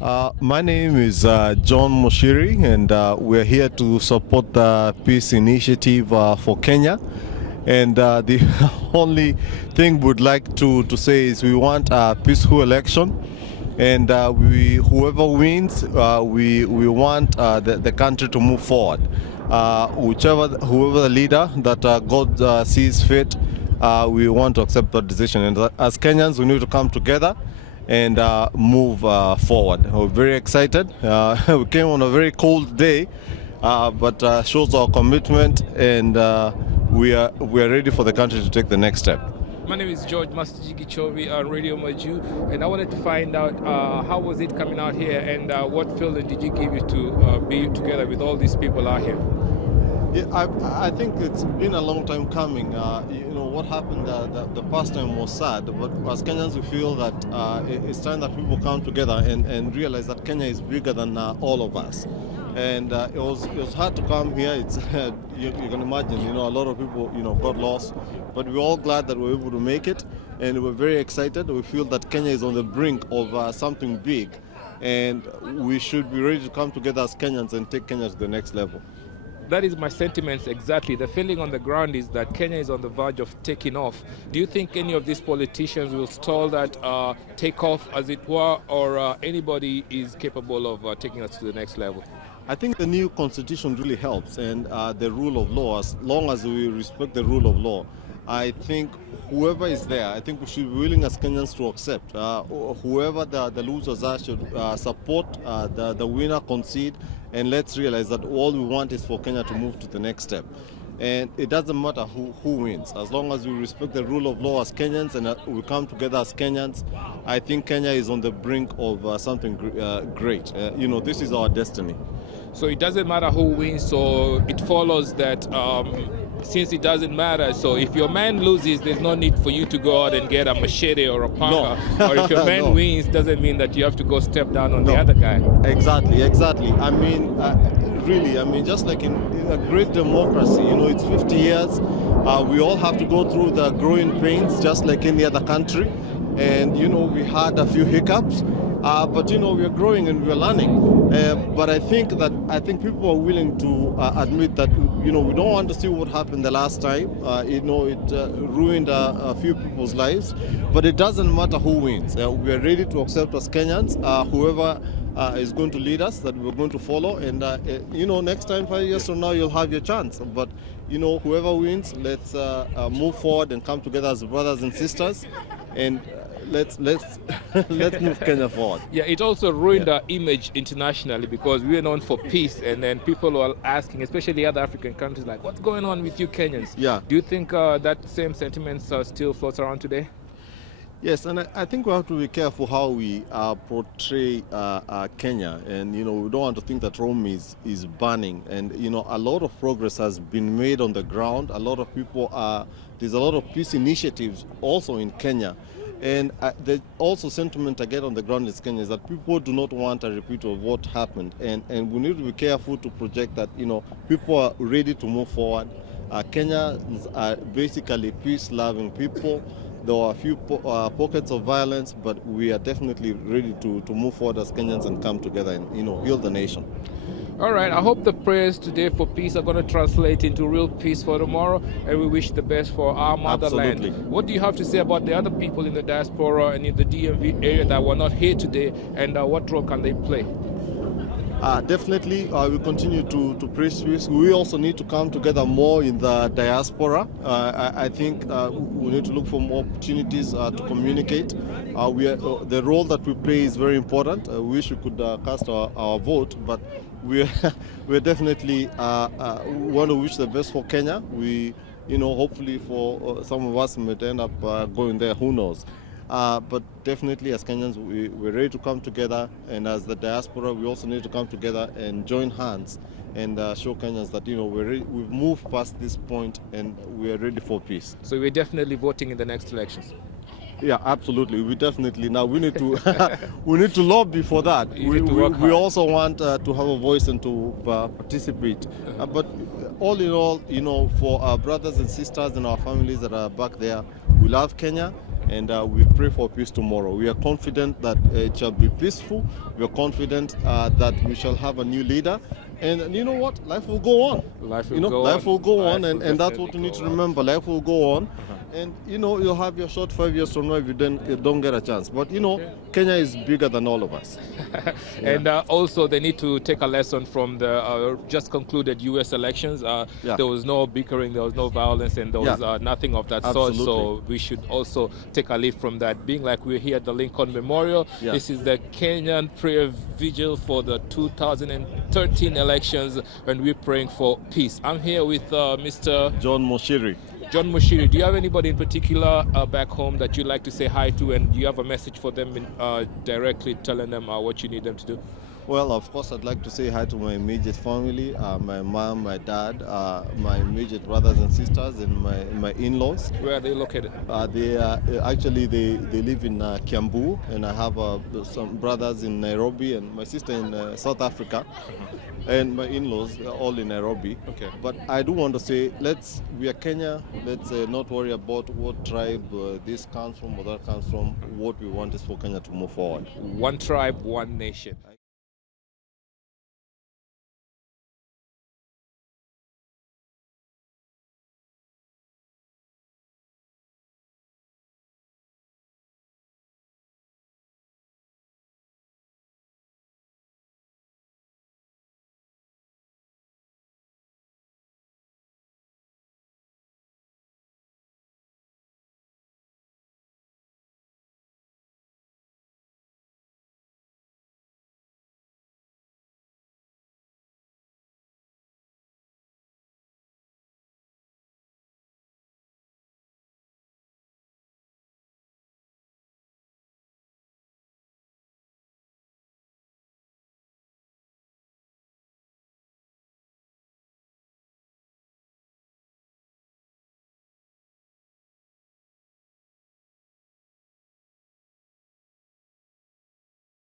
My name is John Muchiri, and we're here to support the peace initiative for Kenya. And the only thing we'd like to say is we want a peaceful election, and whoever wins, we want the country to move forward. Whoever the leader that God sees fit, we want to accept that decision. And as Kenyans, we need to come together and move forward. We're very excited. We came on a very cold day, but shows our commitment, and we are ready for the country to take the next step. My name is George Master on Radio Maju, and I wanted to find out how was it coming out here, and what feeling did you give you to be together with all these people out here? Yeah, I think it's been a long time coming. What happened the past time was sad, but as Kenyans we feel that it's time that people come together and realize that Kenya is bigger than all of us. And it was hard to come here. It's you can imagine, a lot of people got lost, but we're all glad that we're able to make it, and we're very excited. We feel that Kenya is on the brink of something big, and we should be ready to come together as Kenyans and take Kenya to the next level. That is my sentiments exactly. The feeling on the ground is that Kenya is on the verge of taking off. Do you think any of these politicians will stall that take off, as it were, or anybody is capable of taking us to the next level? I think the new constitution really helps, and the rule of law, as long as we respect the rule of law, I think whoever is there, I think we should be willing as Kenyans to accept. Whoever the losers are should support the winner, concede, and let's realize that all we want is for Kenya to move to the next step. And it doesn't matter who wins, as long as we respect the rule of law as Kenyans and we come together as Kenyans. I think Kenya is on the brink of something great. This is our destiny. So it doesn't matter who wins, so it follows that since it doesn't matter, so if your man loses, there's no need for you to go out and get a machete or a panga. No. Or if your man wins, doesn't mean that you have to go step down on the other guy. Exactly. I mean, really, just like in a great democracy, it's 50 years. We all have to go through the growing pains just like any other country. And, we had a few hiccups. But we're growing and we're learning. But I think people are willing to admit that we don't want to see what happened the last time. It ruined a few people's lives. But it doesn't matter who wins. We are ready to accept as Kenyans whoever is going to lead us, that we're going to follow. And next time, 5 years from now, you'll have your chance. But whoever wins, let's move forward and come together as brothers and sisters. And let's move Kenya forward. Yeah, it also ruined our image internationally because we were known for peace, and then people were asking, especially other African countries, like, what's going on with you Kenyans? Yeah. Do you think that same sentiments still floats around today? Yes, and I think we have to be careful how we portray Kenya, and we don't want to think that Rome is burning, and a lot of progress has been made on the ground. A lot of people there's a lot of peace initiatives also in Kenya. And the also sentiment I get on the ground in Kenya is that people do not want a repeat of what happened, and we need to be careful to project that people are ready to move forward. Kenyans are basically peace-loving people. There are a few pockets of violence, but we are definitely ready to move forward as Kenyans and come together and heal the nation. All right, I hope the prayers today for peace are going to translate into real peace for tomorrow, and we wish the best for our motherland. Absolutely. What do you have to say about the other people in the diaspora and in the DMV area that were not here today, and what role can they play? Definitely, we continue to preach peace. We also need to come together more in the diaspora. I think we need to look for more opportunities to communicate. The role that we play is very important. We wish we could cast our vote, but we're definitely want to wish the best for Kenya. We, hopefully for some of us might end up going there, who knows. But definitely as Kenyans, we're ready to come together, and as the diaspora, we also need to come together and join hands and show Kenyans that we've moved past this point and we are ready for peace. So we're definitely voting in the next elections. Yeah, absolutely. We definitely now we need to we need to lobby for that. We also want to have a voice and to participate. But all in all, for our brothers and sisters and our families that are back there, we love Kenya. and we pray for peace tomorrow. We are confident that it shall be peaceful. We are confident that we shall have a new leader. And you know what? Life will go on. Life will You know, go life on. will go Life on, will and that's what you definitely need to go on. remember. Life will go on, and you know, you'll have your short 5 years from now if you don't get a chance. But you know, Kenya is bigger than all of us. And also, they need to take a lesson from the just concluded U.S. elections. There was no bickering, there was no violence, and there was nothing of that sort. So we should also take a leaf from that. Being like we're here at the Lincoln Memorial, this is the Kenyan prayer vigil for the 2013 elections, and we're praying for peace. I'm here with Mr. John Muchiri. John Muchiri, do you have anybody in particular back home that you'd like to say hi to, and do you have a message for them directly telling them what you need them to do? Well, of course, I'd like to say hi to my immediate family, my mom, my dad, my immediate brothers and sisters, and my in-laws. Where are they located? They live in Kiambu, and I have some brothers in Nairobi, and my sister in South Africa, and my in-laws are all in Nairobi. Okay. But I do want to say, we are Kenya. Let's not worry about what tribe this comes from or that comes from. What we want is for Kenya to move forward. One tribe, one nation.